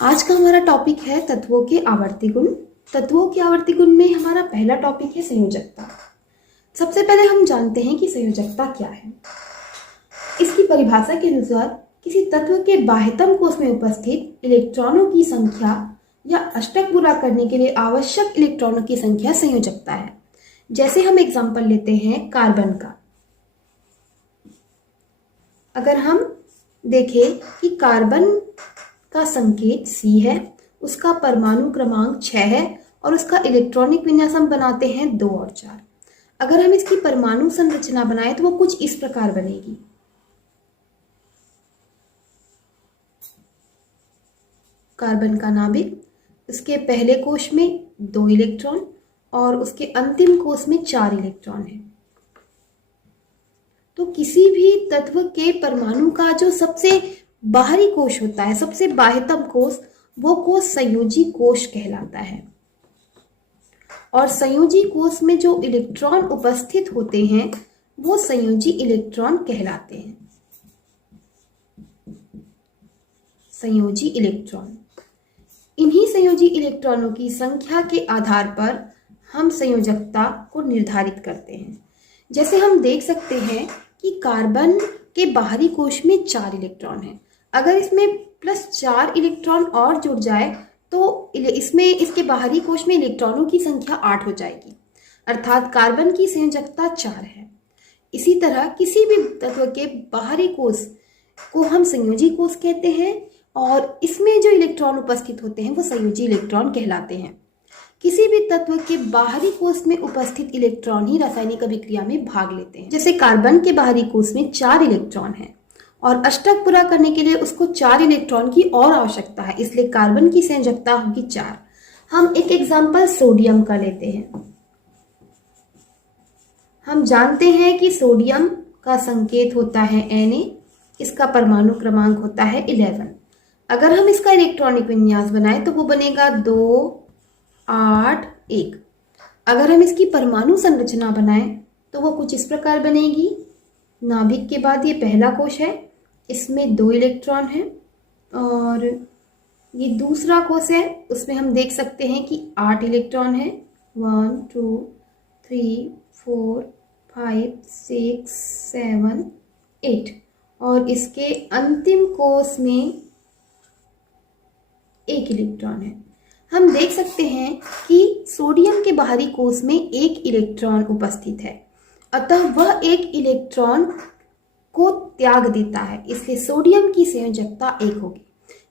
आज का हमारा टॉपिक है तत्वों के आवर्ती गुण। तत्वों के आवर्ती गुण में हमारा पहला टॉपिक है संयोजकता। सबसे पहले हम जानते हैं कि संयोजकता क्या है। इसकी परिभाषा के अनुसार किसी तत्व के बाह्यतम कोश में उपस्थित इलेक्ट्रॉनों की संख्या या अष्टक पूरा करने के लिए आवश्यक इलेक्ट्रॉनों की संख्या संयोजकता है। जैसे हम एग्जाम्पल लेते हैं कार्बन का। अगर हम देखें कि कार्बन का संकेत C है, उसका परमाणु क्रमांक 6 है और उसका इलेक्ट्रॉनिक विन्यास हम बनाते हैं 2 और 4। अगर हम इसकी परमाणु संरचना बनाए तो वो कुछ इस प्रकार बनेगी। कार्बन का नाभिक, उसके पहले कोश में 2 इलेक्ट्रॉन और उसके अंतिम कोश में 4 इलेक्ट्रॉन है। तो किसी भी तत्व के परमाणु का जो सबसे बाहरी कोश होता है, सबसे बाह्यतम कोश, वो कोश संयोजी कोश कहलाता है। और संयोजी कोश में जो इलेक्ट्रॉन उपस्थित होते हैं वो संयोजी इलेक्ट्रॉन कहलाते हैं। संयोजी इलेक्ट्रॉन, इन्हीं संयोजी इलेक्ट्रॉनों की संख्या के आधार पर हम संयोजकता को निर्धारित करते हैं। जैसे हम देख सकते हैं कि कार्बन के बाहरी कोश में 4 इलेक्ट्रॉन है। अगर इसमें +4 इलेक्ट्रॉन और जुड़ जाए तो इसमें इसके बाहरी कोश में इलेक्ट्रॉनों की संख्या 8 हो जाएगी, अर्थात कार्बन की संयोजकता 4 है। इसी तरह किसी भी तत्व के बाहरी कोश को हम संयोजी कोश कहते हैं और इसमें जो इलेक्ट्रॉन उपस्थित होते हैं वो संयोजी इलेक्ट्रॉन कहलाते हैं। किसी भी तत्व के बाहरी कोश में उपस्थित इलेक्ट्रॉन ही रासायनिक अभिक्रिया में भाग लेते हैं। जैसे कार्बन के बाहरी कोश में 4 इलेक्ट्रॉन है और अष्टक पूरा करने के लिए उसको 4 इलेक्ट्रॉन की और आवश्यकता है, इसलिए कार्बन की संयोजकता होगी 4। हम एक एग्जाम्पल सोडियम का लेते हैं। हम जानते हैं कि सोडियम का संकेत होता है Na, इसका परमाणु क्रमांक होता है 11। अगर हम इसका इलेक्ट्रॉनिक विन्यास बनाए तो वो बनेगा 2, 8, 1। अगर हम इसकी परमाणु संरचना बनाए तो वो कुछ इस प्रकार बनेगी। नाभिक के बाद ये पहला कोश है, इसमें 2 इलेक्ट्रॉन है और ये दूसरा कोश है, उसमें हम देख सकते हैं कि 8 इलेक्ट्रॉन है। 1, 2, 3, 4, 5, 6, 7, 8 और इसके अंतिम कोश में 1 इलेक्ट्रॉन है। हम देख सकते हैं कि सोडियम के बाहरी कोश में 1 इलेक्ट्रॉन उपस्थित है, अतः वह 1 इलेक्ट्रॉन को त्याग देता है, इसलिए सोडियम की संयोजकता 1 होगी।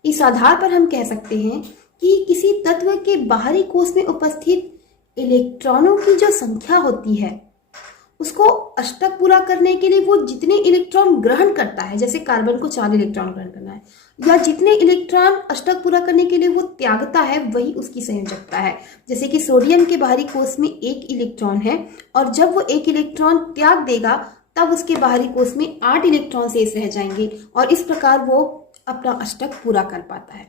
इस आधार पर हम कह सकते हैं कि किसी तत्व के बाहरी कोश में उपस्थित इलेक्ट्रॉनों की जो संख्या होती है उसको अष्टक पूरा करने के लिए वो जितने इलेक्ट्रॉन ग्रहण करता है, जैसे कार्बन को 4 इलेक्ट्रॉन ग्रहण करना है, या जितने इलेक्ट्रॉन अष्टक पूरा करने के लिए वो त्यागता है वही उसकी संयोजकता है। जैसे कि सोडियम के बाहरी कोश में 1 इलेक्ट्रॉन है और जब वो 1 इलेक्ट्रॉन त्याग देगा तब उसके बाहरी कोश में 8 इलेक्ट्रॉन शेष रह जाएंगे और इस प्रकार वो अपना अष्टक पूरा कर पाता है।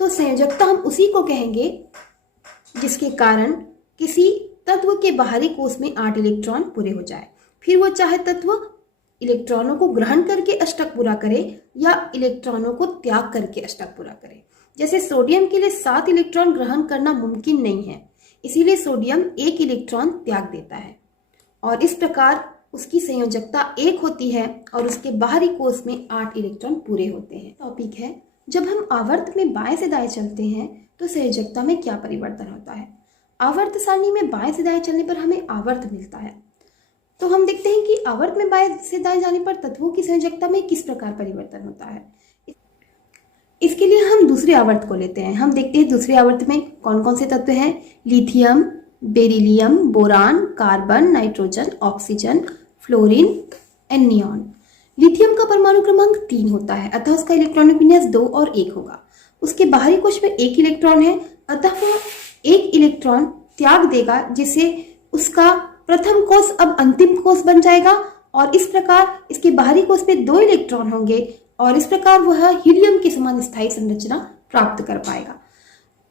तो संयोजकता हम उसी को कहेंगे जिसके कारण किसी तत्व के बाहरी कोश में 8 इलेक्ट्रॉन पूरे हो जाए। फिर वो चाहे तत्व इलेक्ट्रॉनों को ग्रहण करके अष्टक पूरा करे या इलेक्ट्रॉनों को त्याग करके अष्टक पूरा करे। जैसे सोडियम के लिए 7 इलेक्ट्रॉन ग्रहण करना मुमकिन नहीं है, इसीलिए सोडियम 1 इलेक्ट्रॉन त्याग देता है और इस प्रकार उसकी संयोजकता 1 होती है और उसके बाहरी कोश में 8 इलेक्ट्रॉन पूरे होते हैं। टॉपिक है, जब हम आवर्त में बाएं से दाएं चलते हैं तो संयोजकता में क्या परिवर्तन होता है। आवर्त सारणी में बाएं से दाएं चलने पर हमें आवर्त मिलता है, तो हम देखते हैं कि आवर्त में बाएं से दाएं जाने पर तत्वों की संयोजकता में किस प्रकार परिवर्तन होता है। इसके लिए हम दूसरे आवर्त को लेते हैं। हम देखते हैं दूसरे आवर्त में कौन कौन से तत्व हैं। Lithium, beryllium, boron, carbon, nitrogen, oxygen, fluorine and neon. Lithium का परमाणु क्रमांक 3 होता है, अतः उसका इलेक्ट्रॉनिक विन्यास 2 और 1 होगा। उसके बाहरी कोश में 1 इलेक्ट्रॉन है, अतः वह 1 इलेक्ट्रॉन त्याग देगा, जिससे उसका प्रथम कोश अब अंतिम कोश बन जाएगा और इस प्रकार इसके बाहरी कोश में 2 इलेक्ट्रॉन होंगे और इस प्रकार वह हीलियम के समान स्थायी संरचना प्राप्त कर पाएगा।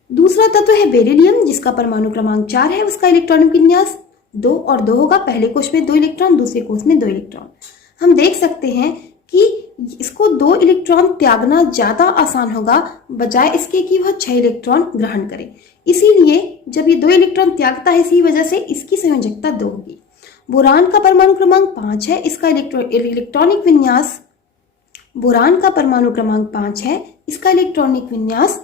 दूसरा तत्व है बेरिलियम, जिसका परमाणु क्रमांक 4 है। उसका इलेक्ट्रॉनिक विन्यास 2 और 2 होगा। पहले कोश में 2 इलेक्ट्रॉन, दूसरे कोश में 2 इलेक्ट्रॉन। हम देख सकते हैं कि इसको 2 इलेक्ट्रॉन त्यागना ज्यादा आसान होगा बजाय इसके कि वह 6 इलेक्ट्रॉन ग्रहण करे। इसीलिए जब ये 2 इलेक्ट्रॉन त्यागता है, इसी वजह से इसकी संयोजकता 2 होगी। बोरान का परमाणु क्रमांक 5 है, इसका इलेक्ट्रॉनिक विन्यास बोरान का परमाणु क्रमांक 5 है, इसका इलेक्ट्रॉनिक विन्यास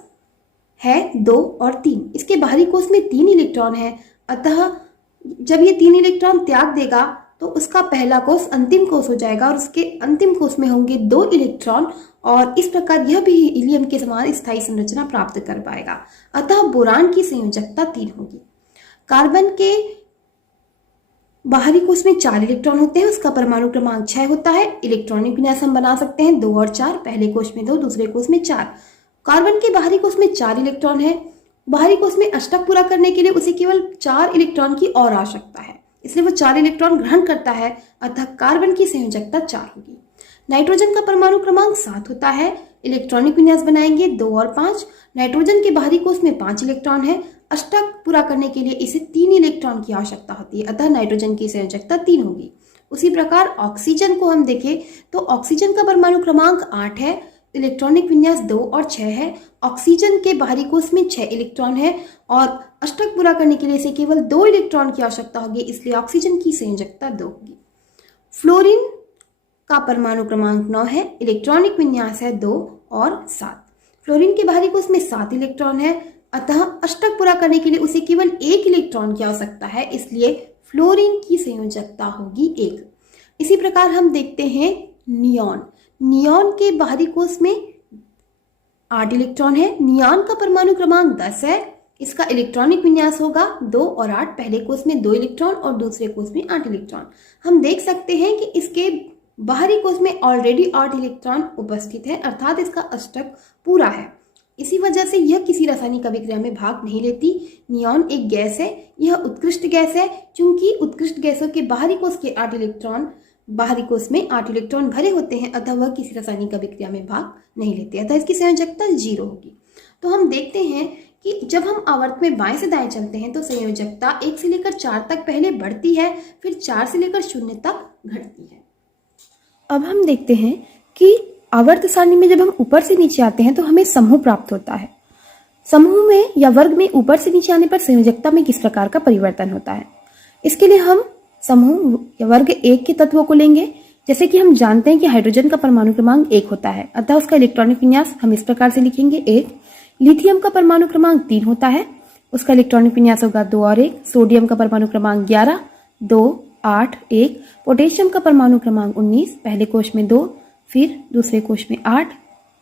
है 2 और 3। इसके बाहरी कोश में 3 इलेक्ट्रॉन है, अतः जब ये 3 इलेक्ट्रॉन त्याग देगा तो उसका पहला कोश अंतिम कोश हो जाएगा और उसके अंतिम कोश में होंगे 2 इलेक्ट्रॉन और इस प्रकार यह भी हीलियम के समान स्थायी संरचना प्राप्त कर पाएगा। अतः बोरान की संयोजकता 3 होगी। कार्बन के बाहरी कोश में 4 इलेक्ट्रॉन होते हैं, उसका परमाणु क्रमांक 6 होता है। इलेक्ट्रॉनिक विन्यास हम बना सकते हैं 2 और 4, पहले कोश में 2, दूसरे कोश में 4। कार्बन के बाहरी कोश में 4 इलेक्ट्रॉन है, बाहरी कोश में अष्टक पूरा करने के लिए उसे केवल 4 इलेक्ट्रॉन की और आवश्यकता है, इसलिए वो 4 इलेक्ट्रॉन ग्रहण करता है, अतः कार्बन की संयोजकता 4 होगी। नाइट्रोजन का परमाणु क्रमांक 7 होता है, इलेक्ट्रॉनिक विन्यास बनाएंगे 2 और 5। नाइट्रोजन के बाहरी कोश में 5 इलेक्ट्रॉन है, अष्टक पूरा करने के लिए इसे 3 इलेक्ट्रॉन की आवश्यकता होती है, अतः नाइट्रोजन की संयोजकता 3 होगी। उसी प्रकार ऑक्सीजन को हम देखें तो ऑक्सीजन का परमाणु क्रमांक 8 है, इलेक्ट्रॉनिक विन्यास 2 और 6 है। ऑक्सीजन के बाहरी कोश में 6 इलेक्ट्रॉन है और अष्टक पूरा करने के लिए इसे केवल 2 इलेक्ट्रॉन की आवश्यकता होगी, इसलिए ऑक्सीजन की संयोजकता 2 होगी। फ्लोरीन का परमाणु क्रमांक 9 है, इलेक्ट्रॉनिक विन्यास है 2 और 7। फ्लोरीन के बाहरी कोश में 7 इलेक्ट्रॉन है, अतः अष्टक पूरा करने के लिए उसे केवल 1 इलेक्ट्रॉन की आवश्यकता है, इसलिए फ्लोरीन की संयोजकता होगी 1। इसी प्रकार हम देखते हैं नियॉन। नियॉन के बाहरी कोश में 8 इलेक्ट्रॉन है, नियॉन का परमाणु क्रमांक 10 है, इसका इलेक्ट्रॉनिक विन्यास होगा 2 और 8, पहले कोश में 2 इलेक्ट्रॉन और दूसरे कोश में 8 इलेक्ट्रॉन। हम देख सकते हैं कि इसके बाहरी कोश में ऑलरेडी 8 इलेक्ट्रॉन उपस्थित है, अर्थात इसका अष्टक पूरा है। इसी वजह से यह किसी रासायनिक अभिक्रिया में भाग नहीं लेती। नियॉन एक गैस है, यह उत्कृष्ट गैस है, क्योंकि उत्कृष्ट गैसों के बाहरी कोश के 8 इलेक्ट्रॉन बाहरी कोश में 8 इलेक्ट्रॉन भरे होते हैं, अतः वह किसी रासायनिक अभिक्रिया में भाग नहीं लेते, अतः इसकी संयोजकता 0 होगी। तो हम देखते हैं कि जब हम आवर्त में बाएं से दाएं चलते हैं तो संयोजकता 1 से लेकर 4 तक पहले बढ़ती है, फिर 4 से लेकर 0 तक घटती है। अब हम देखते हैं कि आवर्त सारणी में जब हम ऊपर से नीचे आते हैं तो हमें समूह प्राप्त होता है। समूह में या वर्ग में ऊपर से नीचे आने पर संयोजकता में किस प्रकार का परिवर्तन होता है, इसके लिए हम समूह या वर्ग 1 के तत्वों को लेंगे। जैसे कि हम जानते हैं कि हाइड्रोजन का परमाणु क्रमांक 1 होता है, अतः उसका इलेक्ट्रॉनिक विन्यास हम इस प्रकार से लिखेंगे 1। लिथियम का परमाणु क्रमांक 3 होता है, उसका इलेक्ट्रॉनिक विन्यास होगा 2 और 1। सोडियम का परमाणु क्रमांक 11, 2, 8, 1। पोटेशियम का परमाणु क्रमांक 19, पहले कोश में 2, फिर दूसरे कोश में 8,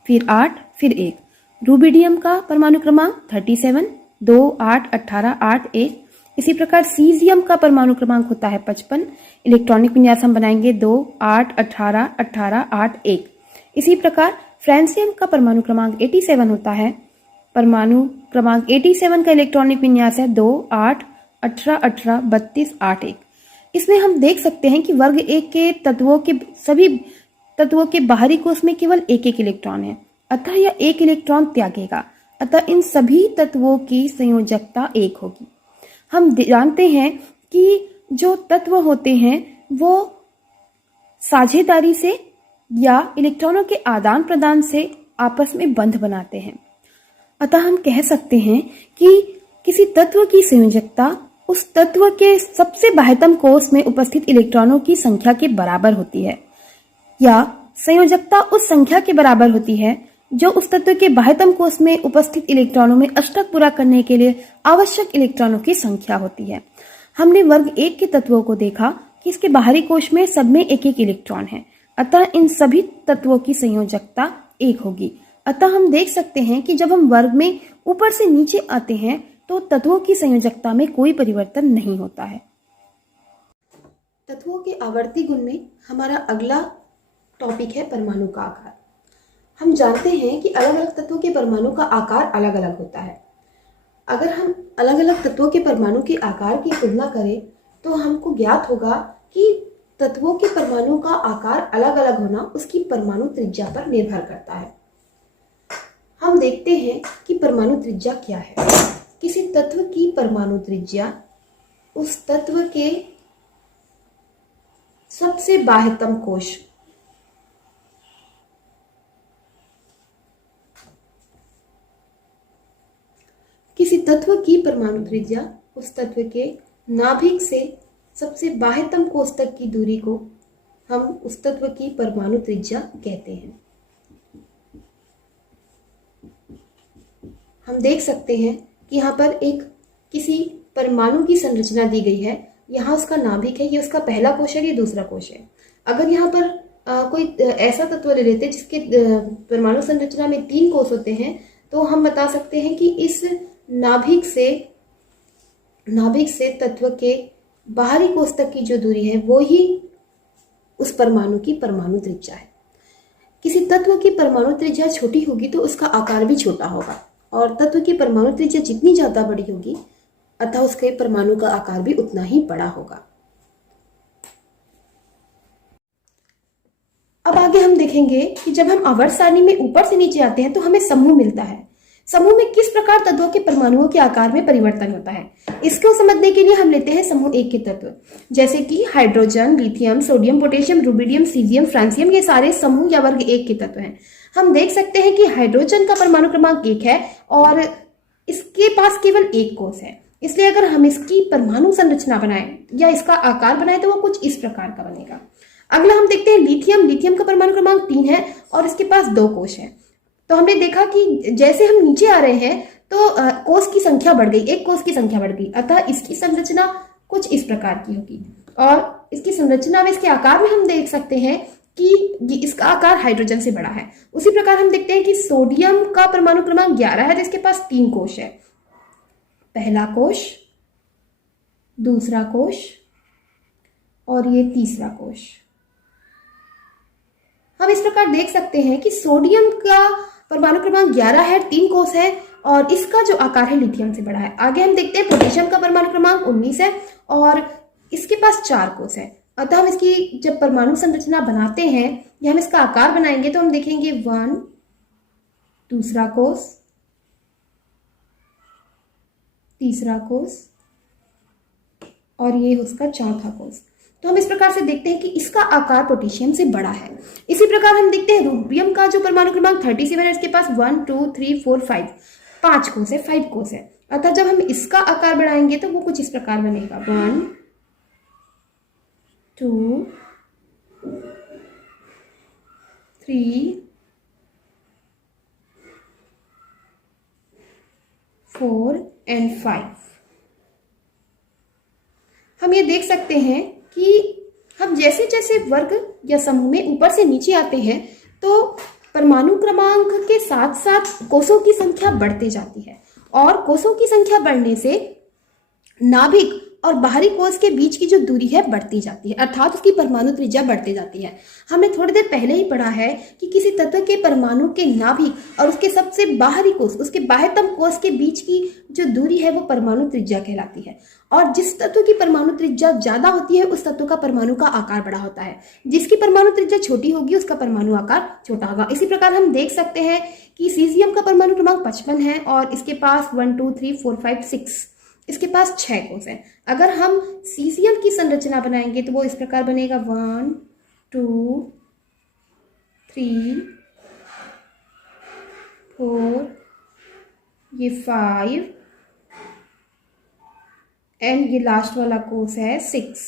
फिर 8, फिर 1। रूबिडियम का परमाणु क्रमांक 37, 2, 8, 18, 8, 1। इसी प्रकार सीजियम का परमाणु क्रमांक होता है 55, इलेक्ट्रॉनिक विन्यास हम बनाएंगे 2, 8, 18, 18, 8, 1। इसी प्रकार फ्रांसियम का परमाणु क्रमांक 87 होता है, परमाणु क्रमांक 87 का इलेक्ट्रॉनिक विन्यास है 2, 8, 18, 18, 32, 8, 1। इसमें हम देख सकते हैं कि वर्ग 1 के सभी तत्वों के बाहरी कोश में केवल 1-1 इलेक्ट्रॉन है, अतः यह 1 इलेक्ट्रॉन त्यागेगा, अतः इन सभी तत्वों की संयोजकता 1 होगी। हम जानते हैं कि जो तत्व होते हैं वो साझेदारी से या इलेक्ट्रॉनों के आदान प्रदान से आपस में बंध बनाते हैं, अतः हम कह सकते हैं कि किसी तत्व की संयोजकता उस तत्व के सबसे बाह्यतम कोश में उपस्थित इलेक्ट्रॉनों की संख्या के बराबर होती है, या संयोजकता उस संख्या के बराबर होती है जो उस तत्व के बाह्यतम कोश में उपस्थित इलेक्ट्रॉनों में अष्टक पूरा करने के लिए आवश्यक इलेक्ट्रॉनों की संख्या होती है। हमने वर्ग 1 के तत्वों को देखा कि इसके बाहरी कोश में सब में 1-1 इलेक्ट्रॉन है, अतः इन सभी तत्वों की संयोजकता 1 होगी। अतः हम देख सकते हैं कि जब हम वर्ग में ऊपर से नीचे आते हैं तो तत्वों की संयोजकता में कोई परिवर्तन नहीं होता है। तत्वों के आवर्ती गुण में हमारा अगला टॉपिक है परमाणु का आकार। हम जानते हैं कि अलग अलग तत्वों के परमाणु का आकार अलग अलग होता है। अगर हम अलग अलग तत्वों के परमाणु के आकार की तुलना करें तो हमको ज्ञात होगा कि तत्वों के परमाणु का आकार अलग अलग होना उसकी परमाणु त्रिज्या पर निर्भर करता है। हम देखते हैं कि परमाणु त्रिज्या क्या है। किसी तत्व की परमाणु त्रिज्या उस तत्व के सबसे बाह्यतम कोश तत्व की परमाणु त्रिज्या उस तत्व के नाभिक से सबसे बाह्यतम कोष तक की दूरी को हम उस तत्व की परमाणु त्रिज्या कहते हैं। हम देख सकते हैं कि यहाँ पर एक किसी परमाणु की संरचना दी गई है। यहाँ उसका नाभिक है, ये उसका पहला कोश है, ये दूसरा कोश है। अगर यहाँ पर कोई ऐसा तत्व ले लेते हैं जिसके परमाणु संरचना में 3 कोश होते हैं, तो हम बता सकते हैं कि इस नाभिक से तत्व के बाहरी कोश तक की जो दूरी है वो ही उस परमाणु की परमाणु त्रिज्या है। किसी तत्व की परमाणु त्रिज्या छोटी होगी तो उसका आकार भी छोटा होगा, और तत्व की परमाणु त्रिज्या जितनी ज्यादा बड़ी होगी अतः उसके परमाणु का आकार भी उतना ही बड़ा होगा। अब आगे हम देखेंगे कि जब हम आवर्त सारणी में ऊपर से नीचे आते हैं तो हमें समूह मिलता है। समूह में किस प्रकार तत्वों के परमाणुओं के आकार में परिवर्तन होता है, इसको समझने के लिए हम लेते हैं समूह 1 के तत्व, जैसे कि hydrogen, lithium, sodium, potassium, rubidium, caesium, francium. ये सारे समूह या वर्ग 1 के तत्व हैं। हम देख सकते हैं कि हाइड्रोजन का परमाणु क्रमांक 1 है और इसके पास केवल 1 कोश है, इसलिए अगर हम इसकी परमाणु संरचना बनाएं या इसका आकार बनाएं तो वो कुछ इस प्रकार का बनेगा। अगला हम देखते हैं लिथियम। लिथियम का परमाणु क्रमांक 3 है और इसके पास 2 कोश है। तो हमने देखा कि जैसे हम नीचे आ रहे हैं तो कोश की संख्या बढ़ गई, 1 कोश की संख्या बढ़ गई, अतः इसकी संरचना कुछ इस प्रकार की होगी। और इसकी संरचना में, इसके आकार में हम देख सकते हैं कि इसका आकार हाइड्रोजन से बड़ा है। उसी प्रकार हम देखते हैं कि सोडियम का परमाणु क्रमांक 11 है, तो इसके पास 3 कोश है, पहला कोश, दूसरा कोश और ये तीसरा कोश। हम इस प्रकार देख सकते हैं कि सोडियम का परमाणु क्रमांक 11 है, 3 कोश है और इसका जो आकार है लिथियम से बड़ा है। आगे हम देखते हैं पोटेशियम का परमाणु क्रमांक 19 है और इसके पास 4 कोश है। अतः हम इसकी जब परमाणु संरचना बनाते हैं या हम इसका आकार बनाएंगे तो हम देखेंगे 1, दूसरा कोश, तीसरा कोश और ये उसका चौथा कोश। तो हम इस प्रकार से देखते हैं कि इसका आकार पोटेशियम से बड़ा है। इसी प्रकार हम देखते हैं रूबियम का जो परमाणु क्रमांक 37 है, इसके पास 1, 2, 3, 4, 5 कोश है, 5 कोश है। अतः जब हम इसका आकार बढ़ाएंगे तो वो कुछ इस प्रकार बनेगा, 1, 2, 3, 4 and 5। हम ये देख सकते हैं कि हम जैसे जैसे वर्ग या समूह में ऊपर से नीचे आते हैं तो परमाणु क्रमांक के साथ साथ कोषों की संख्या बढ़ती जाती है और कोषों की संख्या बढ़ने से नाभिक और बाहरी कोश के बीच की जो दूरी है बढ़ती जाती है, अर्थात उसकी परमाणु त्रिज्या बढ़ती जाती है। हमने थोड़ी देर पहले ही पढ़ा है कि किसी तत्व के परमाणु के नाभिक और उसके सबसे बाहरी कोश, उसके बाह्यतम कोश के बीच की जो दूरी है वो परमाणु त्रिज्या कहलाती है। और जिस तत्व की परमाणु त्रिज्या ज्यादा होती है उस तत्व का परमाणु का आकार बड़ा होता है, जिसकी परमाणु त्रिज्या छोटी होगी उसका परमाणु आकार छोटा होगा। इसी प्रकार हम देख सकते हैं कि सीजियम का परमाणु क्रमांक 55 है और इसके पास 1, 2, 3, 4, 5, 6, इसके पास 6 कोश है। अगर हम सीजियम की संरचना बनाएंगे तो वो इस प्रकार बनेगा, 1, 2, 3, 4, ये 5 एंड ये लास्ट वाला कोश है 6।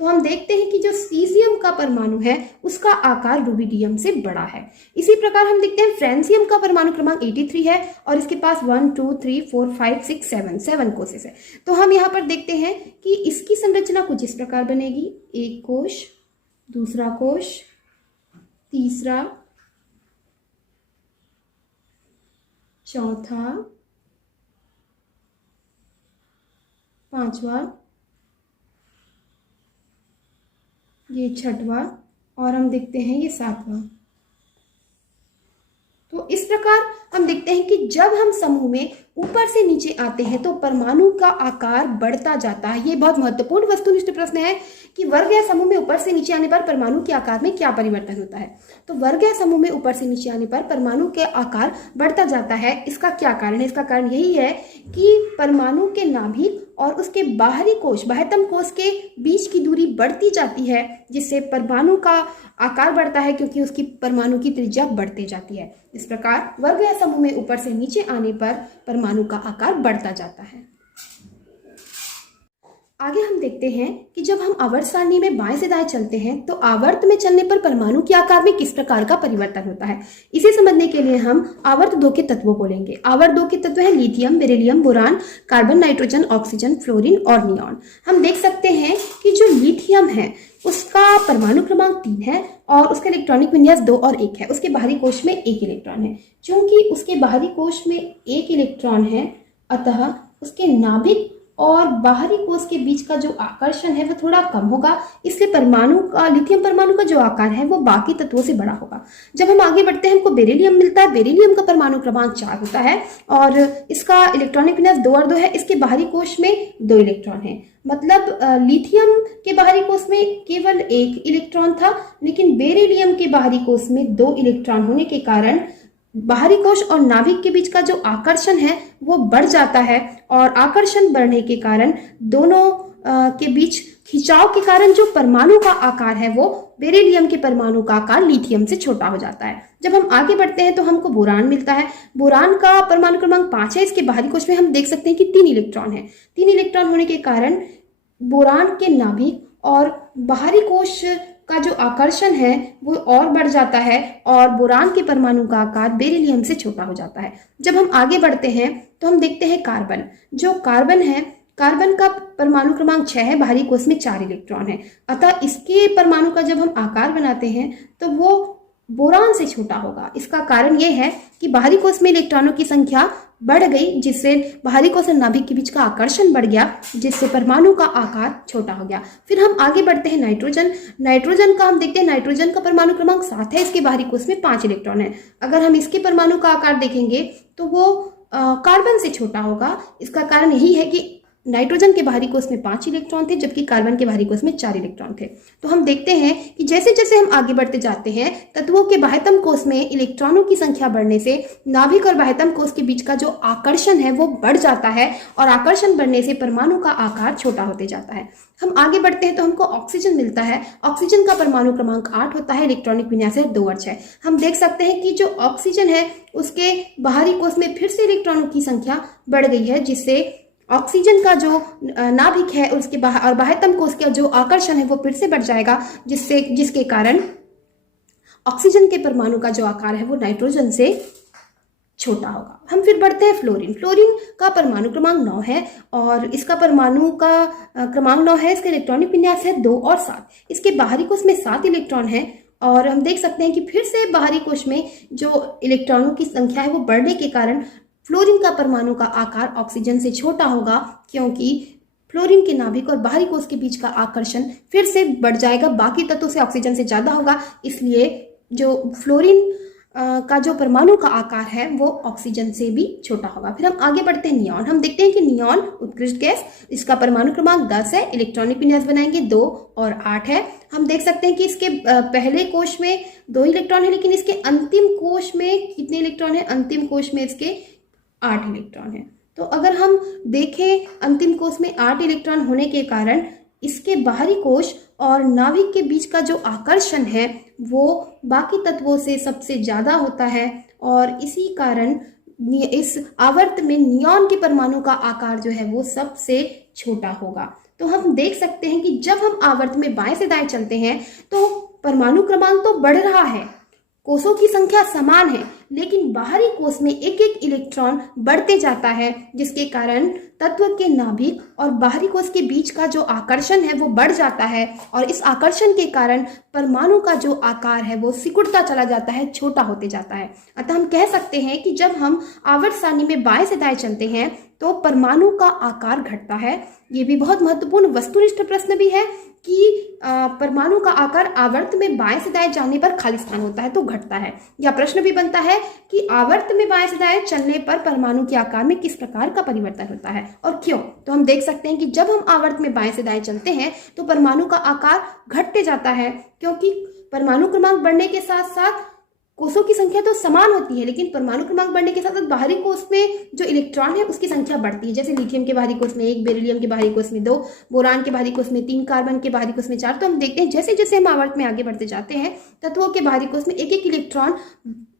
तो हम देखते हैं कि जो सीजियम का परमाणु है उसका आकार रुबिडियम से बड़ा है। इसी प्रकार हम देखते हैं फ्रांसियम का परमाणु क्रमांक 83 है और इसके पास 1, 2, 3, 4, 5, 6, 7 कोशेस है। तो हम यहाँ पर देखते हैं कि इसकी संरचना कुछ इस प्रकार बनेगी, 1 कोश, दूसरा कोश, तीसरा, चौथा, पांचवा, ये 6वां और हम देखते हैं ये 7वां। तो इस प्रकार हम देखते हैं कि जब हम समूह में ऊपर से नीचे आते हैं तो परमाणु का आकार बढ़ता जाता है। ये बहुत महत्वपूर्ण वस्तुनिष्ठ प्रश्न है कि वर्ग या समूह में ऊपर से नीचे आने पर परमाणु के आकार में क्या परिवर्तन होता है। तो वर्ग या समूह में ऊपर से नीचे आने पर परमाणु के आकार बढ़ता जाता है। इसका क्या कारण है? इसका कारण यही है कि परमाणु के नाभिक और उसके बाहरी कोश, बाह्यतम कोश के बीच की दूरी बढ़ती जाती है, जिससे परमाणु का आकार बढ़ता है क्योंकि उसकी परमाणु की त्रिज्या बढ़ती जाती है। इस प्रकार वर्ग या समूह में ऊपर से नीचे आने पर परमाणु का आकार बढ़ता जाता है। आगे हम देखते हैं कि जब हम आवर्त सारणी में बाएं से दाएं चलते हैं तो आवर्त में चलने पर परमाणु के आकार में किस प्रकार का परिवर्तन होता है। इसे समझने के लिए हम आवर्त 2 के तत्वों को लेंगे। आवर्त 2 के तत्व हैं lithium, beryllium, boron, carbon, nitrogen, oxygen, fluorine और नियॉन। हम देख सकते हैं कि जो लिथियम है उसका परमाणु क्रमांक 3 है और उसका इलेक्ट्रॉनिक विन्यास 2 और 1 है। उसके बाहरी कोश में 1 इलेक्ट्रॉन है। चूंकि उसके बाहरी कोश में 1 इलेक्ट्रॉन है, अतः उसके नाभिक और बाहरी कोश के बीच का जो आकर्षण है वो थोड़ा कम होगा, इसलिए परमाणु का, लिथियम परमाणु का जो आकार है वो बाकी तत्वों से बड़ा होगा। जब हम आगे बढ़ते हैं हमको बेरिलियम मिलता है। बेरिलियम का परमाणु क्रमांक 4 होता है और इसका इलेक्ट्रॉनिक विन्यास 2 और 2 है। इसके बाहरी कोश में 2 इलेक्ट्रॉन है। मतलब लिथियम के बाहरी कोश में केवल 1 इलेक्ट्रॉन था, लेकिन बेरिलियम के बाहरी कोश में 2 इलेक्ट्रॉन होने के कारण बाहरी कोश और नाभिक के बीच का जो आकर्षण है वो बढ़ जाता है और आकर्षण बढ़ने के कारण दोनों के बीच खिंचाव के कारण जो परमाणु का आकार है वो बेरिलियम के परमाणु का आकार लिथियम से छोटा हो जाता है। जब हम आगे बढ़ते हैं तो हमको बोरान मिलता है। बोरान का परमाणु क्रमांक 5 है। इसके बाहरी कोश में हम देख सकते हैं कि 3 इलेक्ट्रॉन है। 3 इलेक्ट्रॉन होने के कारण बोरान के नाभिक और बाहरी कोश का जो आकर्षण है वो और बढ़ जाता है और बोरान के परमाणु का आकार बेरिलियम से छोटा हो जाता है। जब हम आगे बढ़ते हैं तो हम देखते हैं कार्बन। जो कार्बन है, कार्बन का परमाणु क्रमांक 6 है। बाहरी कोश में 4 इलेक्ट्रॉन है, अतः इसके परमाणु का जब हम आकार बनाते हैं तो वो बोरान से छोटा होगा। इसका कारण ये है कि बाहरी कोश में इलेक्ट्रॉनों की संख्या बढ़ गई, जिससे बाहरी कोश और नाभिक के बीच का आकर्षण बढ़ गया, जिससे परमाणु का आकार छोटा हो गया। फिर हम आगे बढ़ते हैं नाइट्रोजन। नाइट्रोजन का हम देखते हैं, नाइट्रोजन का परमाणु क्रमांक 7 है। इसके बाहरी कोश में 5 इलेक्ट्रॉन है। अगर हम इसके परमाणु का आकार देखेंगे तो वो कार्बन से छोटा होगा। इसका कारण यही है कि नाइट्रोजन के बाहरी कोश में 5 इलेक्ट्रॉन थे, जबकि कार्बन के बाहरी कोश में 4 इलेक्ट्रॉन थे। तो हम देखते हैं कि जैसे जैसे हम आगे बढ़ते जाते हैं तत्वों के बाह्यतम कोश में इलेक्ट्रॉनों की संख्या बढ़ने से नाभिक और बाह्यतम कोश के बीच का जो आकर्षण है वो बढ़ जाता है और आकर्षण बढ़ने से परमाणु का आकार छोटा होते जाता है। हम आगे बढ़ते हैं तो हमको ऑक्सीजन मिलता है। ऑक्सीजन का परमाणु क्रमांक 8 होता है। इलेक्ट्रॉनिक विन्यास है 2 और 6। हम देख सकते हैं कि जो ऑक्सीजन है उसके बाहरी कोश में फिर से इलेक्ट्रॉनों की संख्या बढ़ गई है, जिससे ऑक्सीजन का जो नाभिक है उसके और बाह्यतम कोश का जो आकर्षण है वो फिर से बढ़ जाएगा, जिसके कारण ऑक्सीजन के परमाणु का जो आकार है वो नाइट्रोजन से छोटा होगा। हम फिर बढ़ते हैं फ्लोरीन। फ्लोरीन का परमाणु क्रमांक 9 है और इसका परमाणु का क्रमांक 9 है। इसका इलेक्ट्रॉनिक विन्यास है 2 और 7। इसके बाहरी कोश में 7 इलेक्ट्रॉन है और हम देख सकते हैं कि फिर से बाहरी कोश में जो इलेक्ट्रॉनों की संख्या है वो बढ़ने के कारण फ्लोरीन का परमाणु का आकार ऑक्सीजन से छोटा होगा, क्योंकि फ्लोरीन के नाभिक और बाहरी कोश के बीच का आकर्षण फिर से बढ़ जाएगा, बाकी तत्वों से ऑक्सीजन से ज़्यादा होगा, इसलिए जो फ्लोरीन का जो परमाणु का आकार है वो ऑक्सीजन से भी छोटा होगा। फिर हम आगे बढ़ते हैं नियॉन। हम देखते हैं कि नियॉन उत्कृष्ट गैस, इसका परमाणु क्रमांक 10 है। इलेक्ट्रॉनिक विन्यास बनाएंगे 2 और 8 है। हम देख सकते हैं कि इसके पहले कोश में 2 इलेक्ट्रॉन है, लेकिन इसके अंतिम कोश में कितने इलेक्ट्रॉन है? अंतिम कोश में इसके 8 इलेक्ट्रॉन है। तो अगर हम देखें अंतिम कोश में 8 इलेक्ट्रॉन होने के कारण इसके बाहरी कोश और नाभिक के बीच का जो आकर्षण है वो बाकी तत्वों से सबसे ज़्यादा होता है और इसी कारण इस आवर्त में नियॉन के परमाणु का आकार जो है वो सबसे छोटा होगा। तो हम देख सकते हैं कि जब हम आवर्त में बाएं से दाएं चलते हैं तो परमाणु क्रमांक तो बढ़ रहा है, कोषों की संख्या समान है, लेकिन बाहरी कोश में एक एक इलेक्ट्रॉन बढ़ते जाता है, जिसके कारण तत्व के नाभिक और बाहरी कोश के बीच का जो आकर्षण है वो बढ़ जाता है और इस आकर्षण के कारण परमाणु का जो आकार है वो सिकुड़ता चला जाता है, छोटा होते जाता है। अतः हम कह सकते हैं कि जब हम आवर्त सारणी में बाएं से दाएं चलते हैं तो परमाणु का आकार घटता है। ये भी बहुत महत्वपूर्ण वस्तुनिष्ठ प्रश्न भी है कि परमाणु का आकार आवर्त में बाएं से दाएं जाने पर खाली स्थान होता है तो घटता है। या प्रश्न भी बनता है कि आवर्त में बाएं से दाएं चलने पर परमाणु के आकार में किस प्रकार का परिवर्तन होता है और क्यों। तो हम देख सकते हैं कि जब हम आवर्त में बाएं से दाएं चलते हैं तो परमाणु का आकार घटते जाता है, क्योंकि परमाणु क्रमांक बढ़ने के साथ साथ कोषों की संख्या तो समान होती है, लेकिन परमाणु क्रमांक बढ़ने के साथ साथ बाहरी कोष में जो इलेक्ट्रॉन है उसकी संख्या बढ़ती है। जैसे लिथियम के बाहरी कोष में 1, बेरिलियम के बाहरी कोष में 2, बोरान के बाहरी कोष में 3, कार्बन के बाहरी कोष में 4। तो हम देखते हैं जैसे जैसे हम आवर्त में आगे बढ़ते जाते हैं, तत्वों के बाहरी कोष में एक एक इलेक्ट्रॉन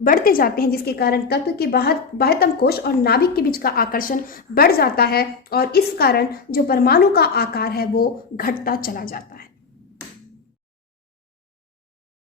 बढ़ते जाते हैं, जिसके कारण तत्व के बाह्यतम कोष और नाभिक के बीच का आकर्षण बढ़ जाता है, और इस कारण जो परमाणु का आकार है वो घटता चला जाता है।